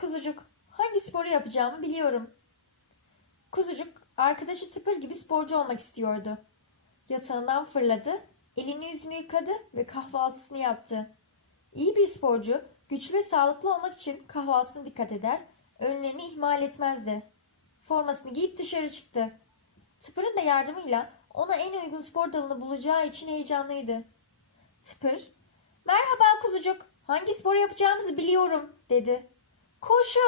Kuzucuk, hangi sporu yapacağımı biliyorum. Kuzucuk, arkadaşı tıpır gibi sporcu olmak istiyordu. Yatağından fırladı, elini yüzünü yıkadı ve kahvaltısını yaptı. İyi bir sporcu, güçlü ve sağlıklı olmak için kahvaltısına dikkat eder, öğünlerini ihmal etmezdi. Formasını giyip dışarı çıktı. Tıpır'ın da yardımıyla ona en uygun spor dalını bulacağı için heyecanlıydı. Tıpır, merhaba kuzucuk, hangi spor yapacağımızı biliyorum, dedi. Koşu.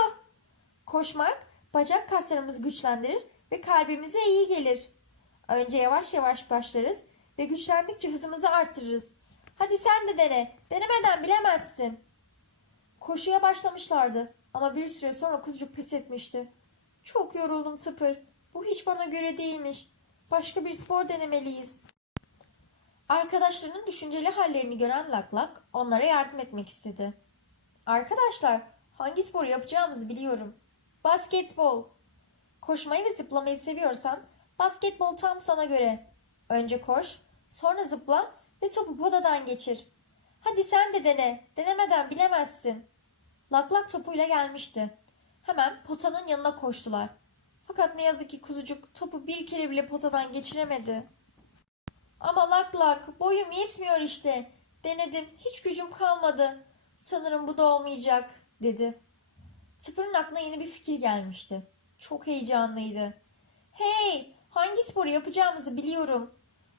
Koşmak, bacak kaslarımızı güçlendirir ve kalbimize iyi gelir. Önce yavaş yavaş başlarız ve güçlendikçe hızımızı artırırız. Hadi sen de dene, denemeden bilemezsin. Koşuya başlamışlardı ama bir süre sonra kuzucuk pes etmişti. Çok yoruldum Tıpır. Bu hiç bana göre değilmiş. Başka bir spor denemeliyiz. Arkadaşlarının düşünceli hallerini gören Lak Lak onlara yardım etmek istedi. Arkadaşlar, hangi sporu yapacağımızı biliyorum. Basketbol. Koşmayı ve zıplamayı seviyorsan basketbol tam sana göre. Önce koş, sonra zıpla ve topu podadan geçir. Hadi sen de dene. Denemeden bilemezsin. Lak Lak topuyla gelmişti. Hemen potanın yanına koştular. Fakat ne yazık ki kuzucuk topu bir kere bile potadan geçiremedi. Ama lak lak boyum yetmiyor işte. Denedim hiç gücüm kalmadı. Sanırım bu da olmayacak dedi. Tıpır'ın aklına yeni bir fikir gelmişti. Çok heyecanlıydı. Hey hangi sporu yapacağımızı biliyorum.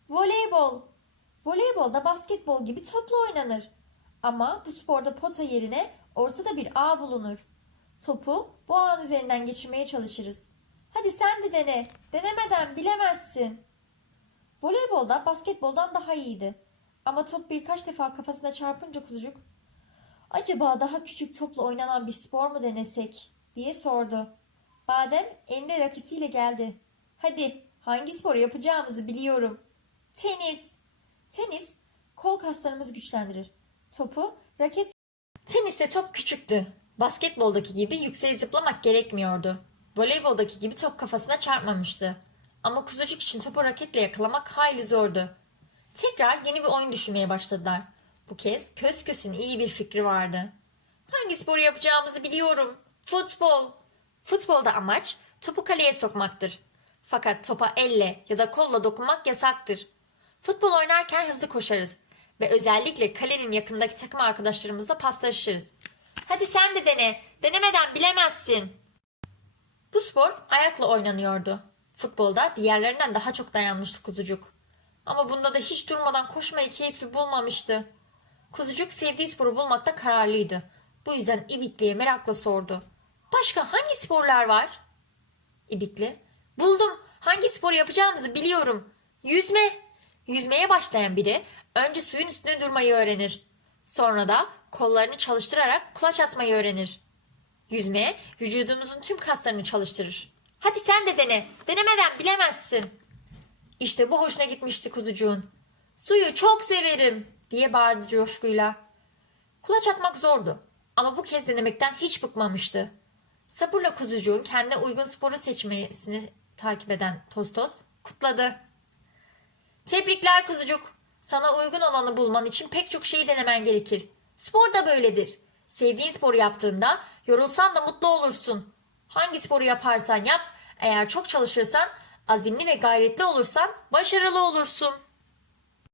Voleybol. Voleybolda basketbol gibi topla oynanır. Ama bu sporda pota yerine ortada bir ağ bulunur. Topu bu ağın üzerinden geçirmeye çalışırız. Hadi sen de dene. Denemeden bilemezsin. Voleybolda basketboldan daha iyiydi. Ama top birkaç defa kafasına çarpınca kuzucuk acaba daha küçük topla oynanan bir spor mu denesek diye sordu. Badem elinde raketiyle geldi. Hadi hangi sporu yapacağımızı biliyorum. Tenis. Tenis kol kaslarımızı güçlendirir. Topu raket Teniste top küçüktü. Basketboldaki gibi yükseğe zıplamak gerekmiyordu. Voleyboldaki gibi top kafasına çarpmamıştı. Ama kuzucuk için topu raketle yakalamak hayli zordu. Tekrar yeni bir oyun düşünmeye başladılar. Bu kez köz kösün iyi bir fikri vardı. Hangi sporu yapacağımızı biliyorum. Futbol. Futbolda amaç topu kaleye sokmaktır. Fakat topa elle ya da kolla dokunmak yasaktır. Futbol oynarken hızlı koşarız ve özellikle kalenin yakındaki takım arkadaşlarımızla paslaşırız. Hadi sen de dene. Denemeden bilemezsin. Bu spor ayakla oynanıyordu. Futbolda diğerlerinden daha çok dayanmıştı kuzucuk. Ama bunda da hiç durmadan koşmayı keyifli bulmamıştı. Kuzucuk sevdiği sporu bulmakta kararlıydı. Bu yüzden İbikli'ye merakla sordu. Başka hangi sporlar var? İbikli. Buldum. Hangi spor yapacağımızı biliyorum. Yüzme. Yüzmeye başlayan biri önce suyun üstünde durmayı öğrenir. Sonra da kollarını çalıştırarak kulaç atmayı öğrenir. Yüzme vücudumuzun tüm kaslarını çalıştırır. Hadi sen de dene. Denemeden bilemezsin. İşte bu hoşuna gitmişti kuzucuğun. Suyu çok severim diye bağırdı coşkuyla. Kulaç atmak zordu ama bu kez denemekten hiç bıkmamıştı. Sabırla kuzucuğun kendine uygun sporu seçmesini takip eden Tostos kutladı. Tebrikler kuzucuk. Sana uygun olanı bulman için pek çok şeyi denemen gerekir. Spor da böyledir. Sevdiğin sporu yaptığında yorulsan da mutlu olursun. Hangi sporu yaparsan yap, eğer çok çalışırsan, azimli ve gayretli olursan başarılı olursun.